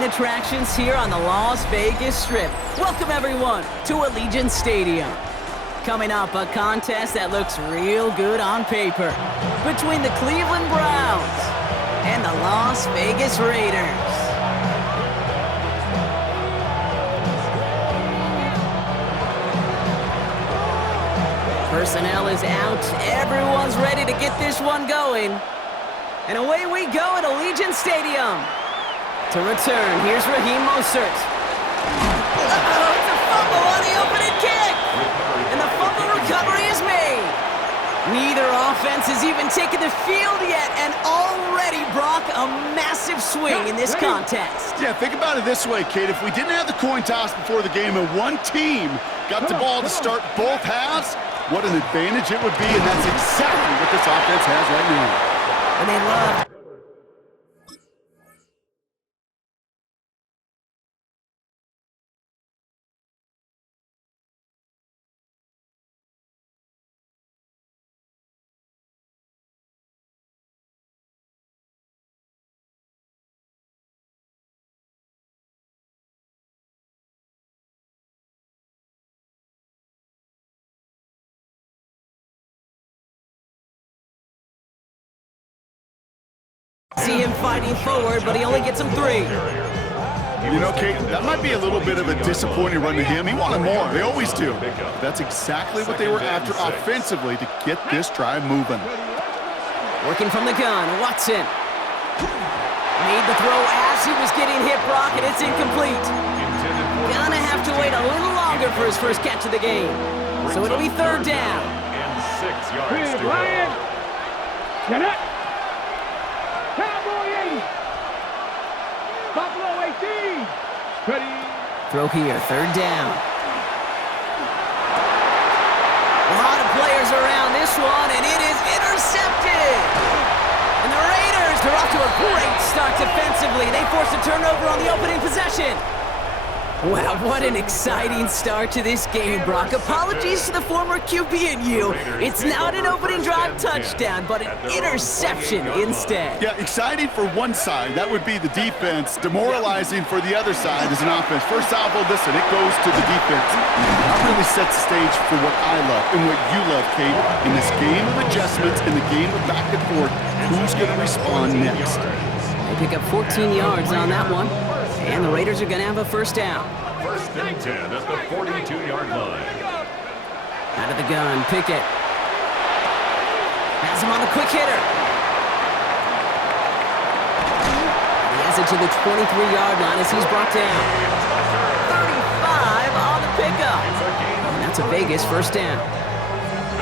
main attractions here on the Las Vegas Strip. Welcome, everyone, to Allegiant Stadium. Coming up, a contest that looks real good on paper between the Cleveland Browns and the Las Vegas Raiders. Personnel is out. Everyone's ready to get this one going. And away we go at Allegiant Stadium. To return, here's Raheem Mostert. Uh-oh, it's a fumble on the opening kick. And the fumble recovery is made. Neither offense has even taken the field yet, and already, Brock, a massive swing in this contest. Yeah, think about it this way, Kate. If we didn't have the coin toss before the game and one team got the ball to start both halves, what an advantage it would be, and that's exactly what this offense has right now. And they love. See him fighting forward, but he only gets him 3. You know, Kate, that might be a little bit of a disappointing run to him. He wanted more. They always do. That's exactly what they were after offensively to get this drive moving. Working from the gun, Watson. Made the throw as he was getting hit, Brock, and it's incomplete. Gonna have to wait a little longer for his first catch of the game. So it'll be 3rd down. And 6 yards to go. Get it. Cowboy 80. Buffalo 18. Ready. Throw here, 3rd down. A lot of players around this one, and it is intercepted. And the Raiders are off to a great start defensively. They force a turnover on the opening possession. Wow, what an exciting start to this game, Brock. Apologies to the former QB and you. It's not an opening drive touchdown, but an interception instead. Yeah, exciting for one side. That would be the defense. Demoralizing for the other side as an offense. First salvo, listen, it goes to the defense. That really sets the stage for what I love and what you love, Kate. In this game of adjustments, in the game of back and forth, who's going to respond next? They pick up 14 yards on that one. And the Raiders are going to have a 1st down. 1st and 10 at the 42-yard line. Out of the gun, Pickett. Has him on the quick hitter. He has it to the 23-yard line as he's brought down. 35 on the pickup. And that's a Vegas 1st down.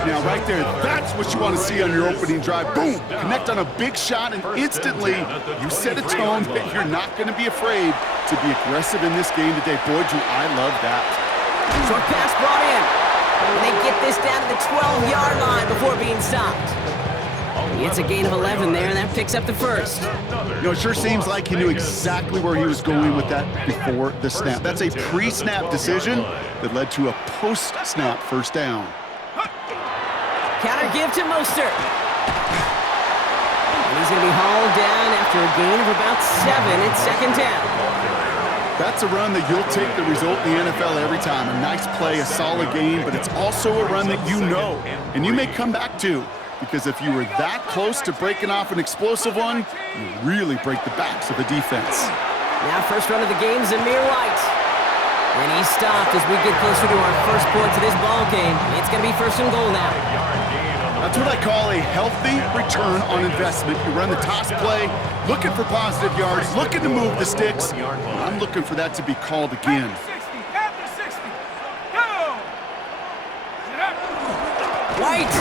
Now, right there, that's what you want to see on your opening drive. Boom! Connect on a big shot, and instantly you set a tone that you're not going to be afraid to be aggressive in this game today. Boy, do I love that. Short pass brought in. And they get this down to the 12-yard line before being stopped. He gets a gain of 11 there, and that picks up the 1st. You know, it sure seems like he knew exactly where he was going with that before the snap. That's a pre-snap decision that led to a post-snap 1st down. Counter give to Mostert. And he's going to be hauled down after a gain of about 7. It's 2nd down. That's a run that you'll take the result in the NFL every time. A nice play, a solid game, but it's also a run that you know and you may come back to, because if you were that close to breaking off an explosive one, you really break the backs of the defense. Now first run of the game, Zamir White. And he's stopped as we get closer to our first point to this ball game. It's going to be 1st and goal now. That's what I call a healthy return on investment. You run the toss play, looking for positive yards, looking to move the sticks. I'm looking for that to be called again. White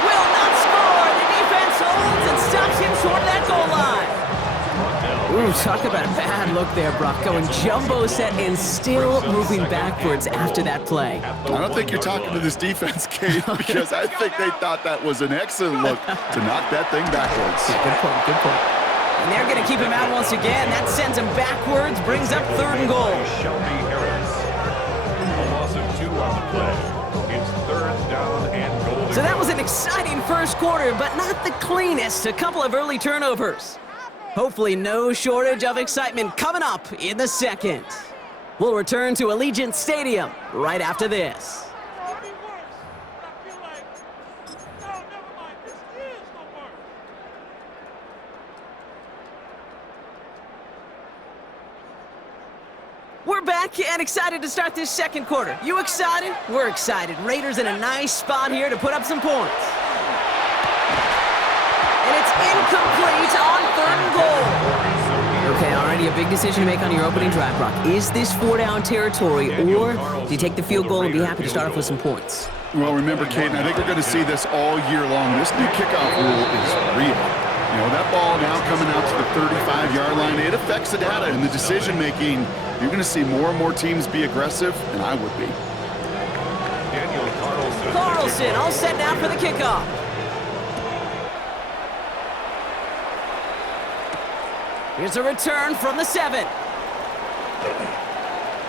will not score. The defense holds and stops him short of that goal line. Ooh, talk about a bad look there, Brock. Going jumbo set and still moving backwards after that play. I don't think you're talking to this defense, Kate, because I think they thought that was an excellent look to knock that thing backwards. Yeah, good point, good point. And they're going to keep him out once again. That sends him backwards, brings up 3rd and goal. Shelby Harris. A loss of 2 on the play. It's 3rd down and goal. So that was an exciting first quarter, but not the cleanest. A couple of early turnovers. Hopefully no shortage of excitement coming up in the second. We'll return to Allegiant Stadium right after this. We're back and excited to start this second quarter. You excited? We're excited. Raiders in a nice spot here to put up some points. And it's incomplete on 3rd and goal. Okay, already a big decision to make on your opening drive, Brock. Is this 4-down territory, or do you take the field goal and be happy to start off with some points? Well, remember, Kate, and I think we're going to see this all year long. This new kickoff rule is real. You know, that ball now coming out to the 35-yard line, it affects the data and the decision-making. You're going to see more and more teams be aggressive, and I would be. Carlson all set now for the kickoff. Here's a return from the 7.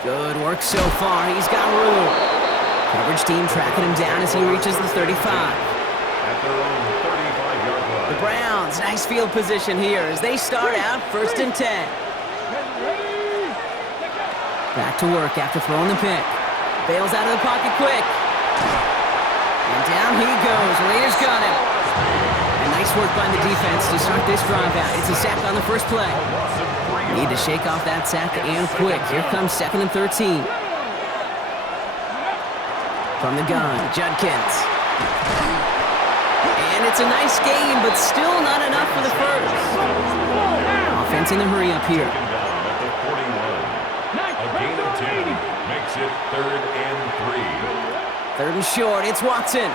Good work so far. He's got room. Coverage team tracking him down as he reaches the 35. At their own 35-yard line. The Browns, nice field position here as they start out 1st and 10. Back to work after throwing the pick. Bails out of the pocket quick. And down he goes. Raiders got him. And nice work by the defense to start this drive out. It's a sack on the first play. Need to shake off that sack and quick. Here comes 2nd and 13. From the gun, Judkins. And it's a nice game, but still not enough for the first. Offense in the hurry up here. Makes it 3rd and 3. 3rd and short, it's Watson.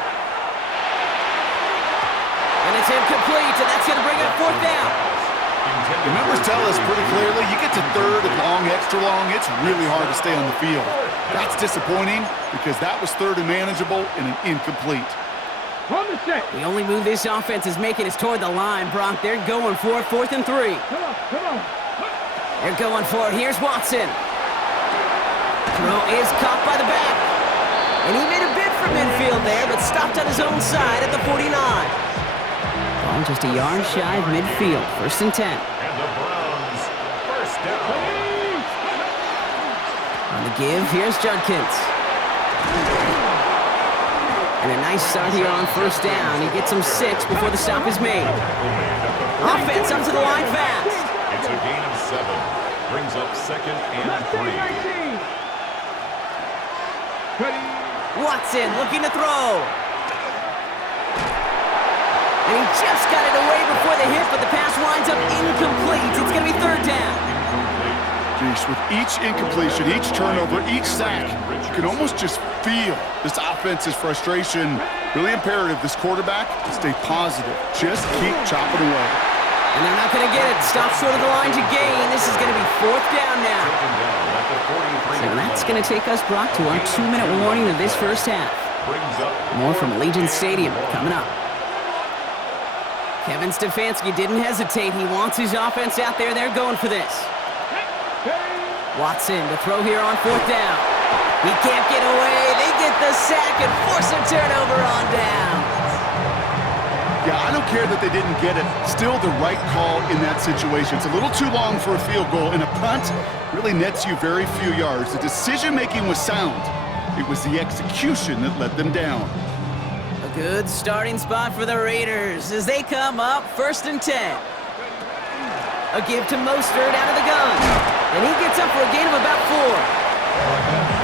And it's incomplete, and that's going to bring up 4th down. The numbers tell us pretty clearly, you get to 3rd and long, extra long, it's really hard to stay on the field. That's disappointing because that was 3rd and manageable and an incomplete. From the 6. The only move this offense is making is toward the line, Brock. They're going for it, 4th and 3. Come on. They're going for it. Here's Watson. Throw is caught by the back. And he made a bid for midfield there, but stopped on his own side at the 49. Ball just a yard shy of midfield. 1st and 10. And the Browns, 1st down. On the give, here's Judkins. And a nice start here on 1st down. He gets him 6 before the stop is made. Offense up to the line fast. It's a gain of 7. Brings up 2nd and 3. Watson looking to throw. And he just got it away before the hit, but the pass winds up incomplete. It's going to be 3rd down. Jeez, with each incompletion, each turnover, each sack, you can almost just feel this offense's frustration. Really imperative, this quarterback, stay positive. Just keep chopping away. And they're not going to get it. Stop short of the line to gain. This is going to be 4th down now. So that's going to take us, Brock, to our 2-minute warning of this first half. More from Allegiant Stadium coming up. Kevin Stefanski didn't hesitate. He wants his offense out there. They're going for this. Watson to throw here on 4th down. He can't get away. They get the sack and force a turnover on down. Yeah, I don't care that they didn't get it. Still the right call in that situation. It's a little too long for a field goal, and a punt really nets you very few yards. The decision-making was sound. It was the execution that let them down. A good starting spot for the Raiders as they come up 1st and 10. A give to Mostert out of the gun. And he gets up for a gain of about 4.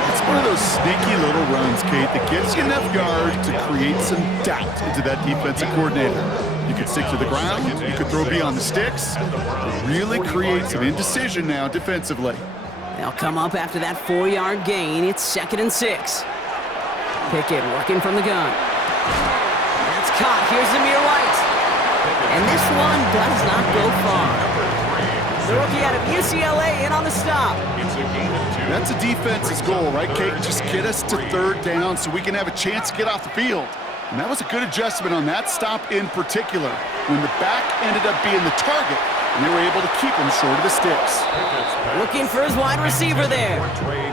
It's one of those sneaky little runs, Kate, that gets you enough yards to create some doubt into that defensive coordinator. You could stick to the ground, you could throw beyond the sticks, really create some indecision now defensively. They'll come up after that 4-yard gain. It's 2nd and 6. Pickett working from the gun. That's caught. Here's Zamir White. And this one does not go far. The rookie out of UCLA in on the stop. That's a defense's goal, right, Kate? Just get us to 3rd down so we can have a chance to get off the field. And that was a good adjustment on that stop in particular, when the back ended up being the target, and they were able to keep him short of the sticks. Looking for his wide receiver there.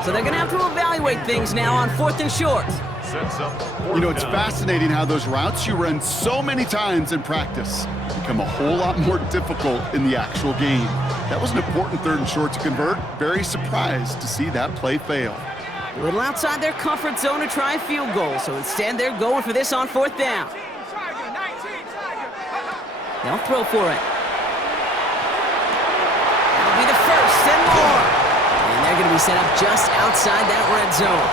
So they're going to have to evaluate things now on 4th and short. sets up You know, it's down. fascinating how those routes you run so many times in practice become a whole lot more difficult in the actual game. That was an important 3rd and short to convert. Very surprised to see that play fail. A little outside their comfort zone to try a field goal, so instead they're going for this on 4th down. They'll throw for it. That'll be the first and more. And they're going to be set up just outside that red zone.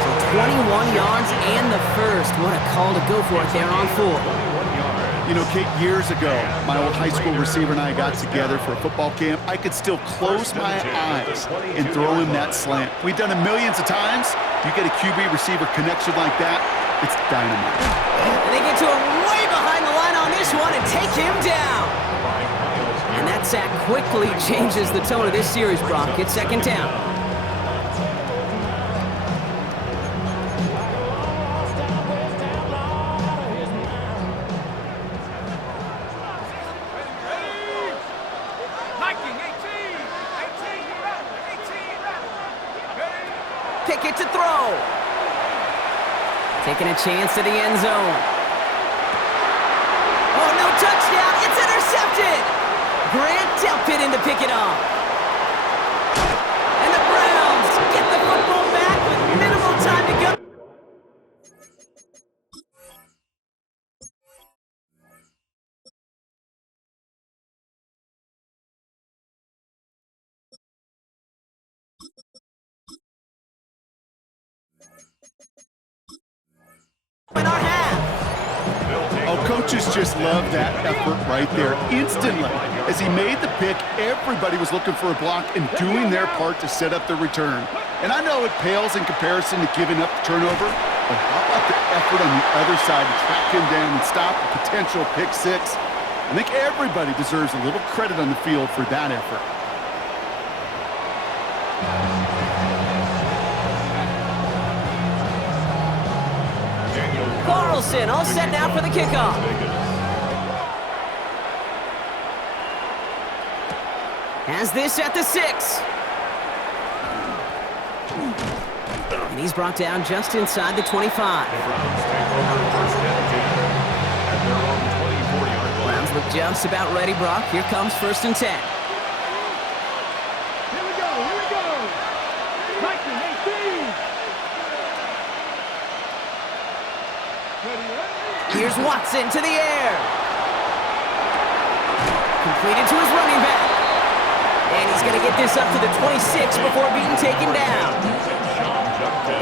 So 21 yards and the first. What a call to go for it there on 4. You know, Kate, years ago, my old high school receiver and I got together for a football camp. I could still close my eyes and throw him that slant. We've done it millions of times. You get a QB receiver connection like that, it's dynamite. And they get to him way behind the line on this one and take him down. And that sack quickly changes the tone of this series, Brock. It's 2nd down. Pickett to throw. Taking a chance to the end zone. Oh, no touchdown. It's intercepted. Grant Delpit in to pick it up. And the Browns get the football back with minimal time to go. In our half. Oh, coaches just love that effort right there. Instantly, as he made the pick, everybody was looking for a block and doing their part to set up the return. And I know it pales in comparison to giving up the turnover, but how about the effort on the other side to track him down and stop a potential pick 6? I think everybody deserves a little credit on the field for that effort. Carlson all set now for the kickoff. Has this at the 6. And he's brought down just inside the 25. Browns take over 1st and 10 at their own 24-yard line. Browns look just about ready, Brock. Here comes 1st and 10. Here we go, here we go. 19, 18. Here's Watson to the air. Completed to his running back. And he's going to get this up to the 26 before being taken down.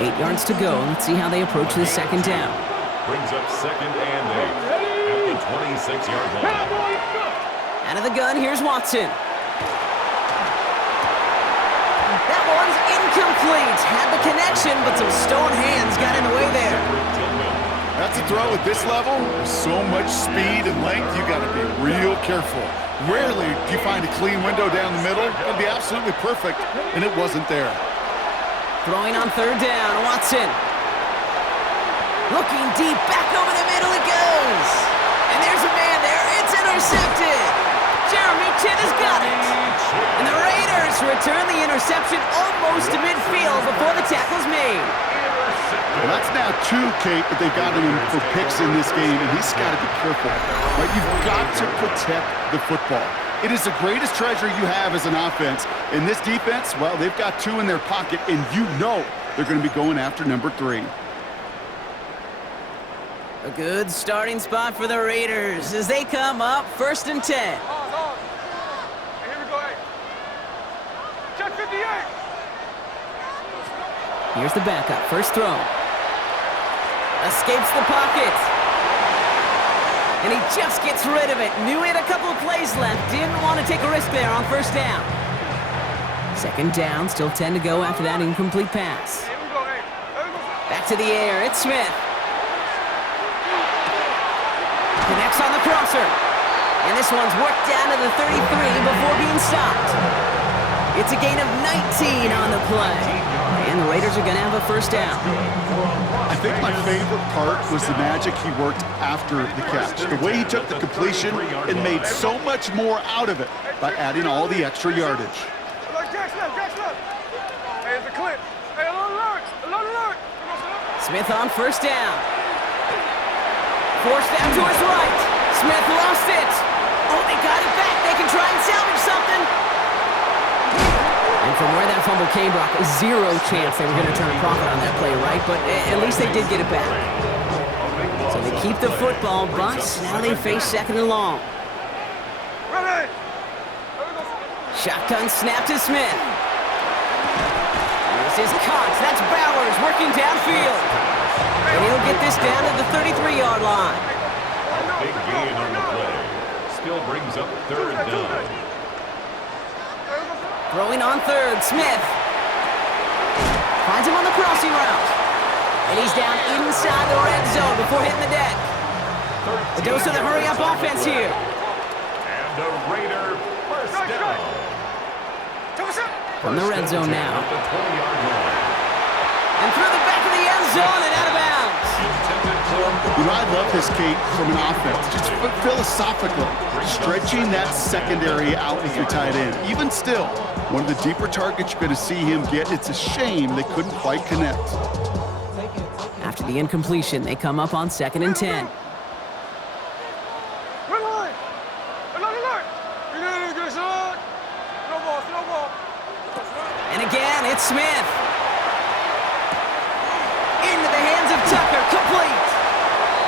8 yards to go. Let's see how they approach this 2nd down. Brings up 2nd and 8 at the 26-yard line. Out of the gun, here's Watson. That one's incomplete. Had the connection, but some stone hands got in the way there. That's a throw at this level. There's so much speed and length, you got to be real careful. Rarely do you find a clean window down the middle. It'd be absolutely perfect, and it wasn't there. Throwing on 3rd down, Watson. Looking deep, back over the middle it goes. And there's a man there. It's intercepted. Jeremy Chin has got it. And the Raiders return the interception almost to midfield before the tackle's made. Well, that's now 2, Kate, that they've gotten him for picks in this game, and he's got to be careful. Right? You've got to protect the football. It is the greatest treasure you have as an offense. In this defense, well, they've got 2 in their pocket, and you know they're going to be going after number 3. A good starting spot for the Raiders as they come up 1st and 10. Here we go, 8. Check 58. Here's the backup. First throw. Escapes the pocket. And he just gets rid of it. Knew he had a couple of plays left. Didn't want to take a risk there on 1st down. 2nd down. Still 10 to go after that incomplete pass. Here we go, 8. Back to the air. It's Smith. Connects on the crosser. And this one's worked down to the 33 before being stopped. It's a gain of 19 on the play. And the Raiders are going to have a 1st down. I think my favorite part was the magic he worked after the catch. The way he took the completion and made so much more out of it by adding all the extra yardage. Look, Jackson up. Hey, it's a clip. Hey, alert! Alert, alert! Smith on first down. Forced down to his right. Smith lost it. Oh, they got it back. They can try and salvage something. And from where that fumble came, Brock, zero chance they were going to turn a profit on that play, right? But at least they did get it back. So they keep the football, but now they face second and long. Ready! Shotgun snap to Smith. This is Cox. That's Bowers working downfield. And he'll get this down to the 33-yard line. Big gain on the play. Still brings up third down. Throwing on third, Smith. Finds him on the crossing route. And he's down inside the red zone before hitting the deck. A dose of the hurry-up offense here. And a Raider first down. From the red zone now. At the 20-yard line. And through the back of the end zone and out of bounds. You know, I love this, Kate, from an offense. Just philosophically, stretching that secondary out with your tight end. Even still, one of the deeper targets you're going to see him get. It's a shame they couldn't quite connect. After the incompletion, they come up on 2nd and 10. And again, it's Smith. Into the hands of Tucker, complete.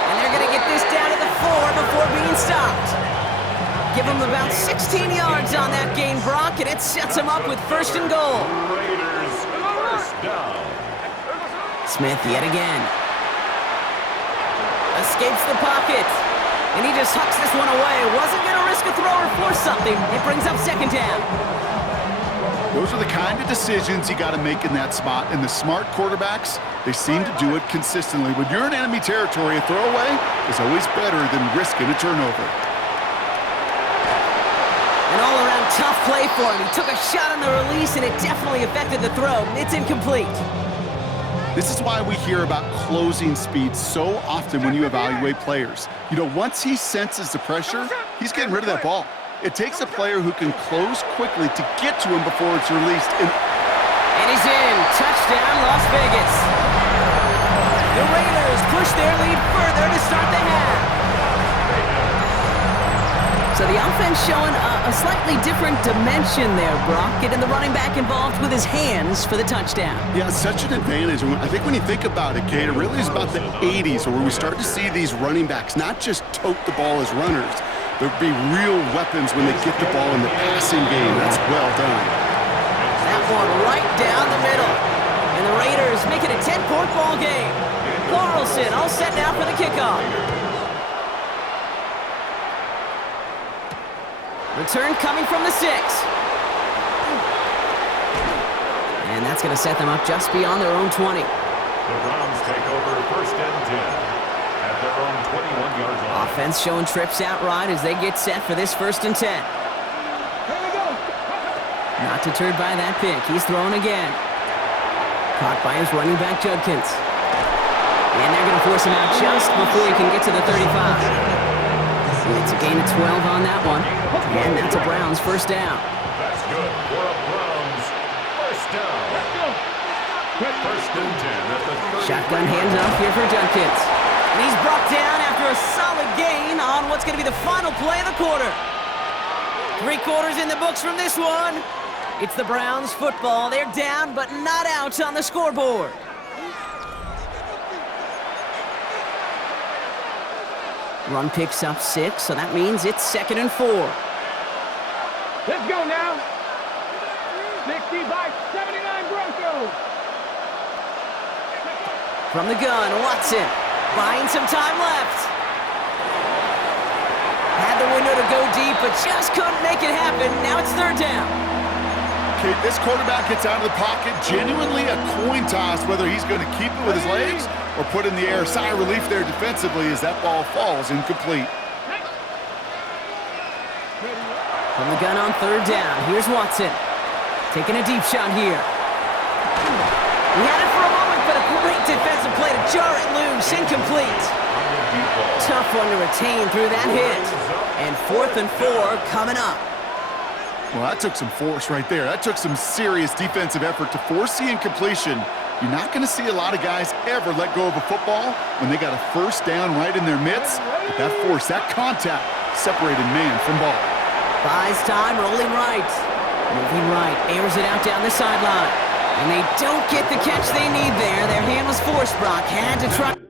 And they're going to get this down to the 4 before being stopped. Give them about 16 yards on that gain, Brock, and it sets them up with first and goal. Raiders first down. Smith yet again. Escapes the pocket. And he just hucks this one away. Wasn't going to risk a throw or force something. It brings up second down. Those are the kind of decisions you got to make in that spot. And the smart quarterbacks, they seem to do it consistently. When you're in enemy territory, a throwaway is always better than risking a turnover. An all-around tough play for him. He took a shot on the release, and it definitely affected the throw. It's incomplete. This is why we hear about closing speed so often when you evaluate players. You know, once he senses the pressure, he's getting rid of that ball. It takes a player who can close quickly to get to him before it's released. And he's in. Touchdown, Las Vegas. The Raiders push their lead further to start the half. So the offense showing a slightly different dimension there, Brock. Getting the running back involved with his hands for the touchdown. Yeah, it's such an advantage. I think when you think about it, Kate, it really is about the 80s where we start to see these running backs not just tote the ball as runners. There'll be real weapons when they get the ball in the passing game. That's well done. That one right down the middle. And the Raiders make it a 10-point ball game. Carlson all set now for the kickoff. Return coming from the 6. And that's going to set them up just beyond their own 20. The Browns take over first and 10 at their own 21-yard line. Offense showing trips out right as they get set for this 1st and 10. Not deterred by that pick. He's throwing again. Caught by his running back, Judkins. And they're going to force him out just before he can get to the 35. It's a gain of 12 on that one. And that's a Browns first down. That's good for a Browns first down. First and 10 at the 30. Shotgun handoff here for Judkins. And he's brought down after a solid gain on what's going to be the final play of the quarter. 3 quarters in the books from this one. It's the Browns football. They're down, but not out on the scoreboard. Run picks up 6, so that means it's 2nd and 4. Let's go now. 60 by 79 Broncos. From the gun, Watson buying some time left. Had the window to go deep, but just couldn't make it happen. Now it's 3rd down. Okay, this quarterback gets out of the pocket, genuinely a coin toss whether he's going to keep it with his legs or put in the air. Sigh of relief there defensively as that ball falls incomplete. From the gun on 3rd down, here's Watson. Taking a deep shot here. He had it for a moment, but a great defensive play to jar it loose. Incomplete. Tough one to retain through that hit. And 4th and 4 coming up. Well, that took some force right there. That took some serious defensive effort to force the incompletion. You're not going to see a lot of guys ever let go of a football when they got a first down right in their midst. But that force, that contact, separated man from ball. Buys time, rolling right. Moving right, airs it out down the sideline. And they don't get the catch they need there. Their hand was forced, Brock. Had to try.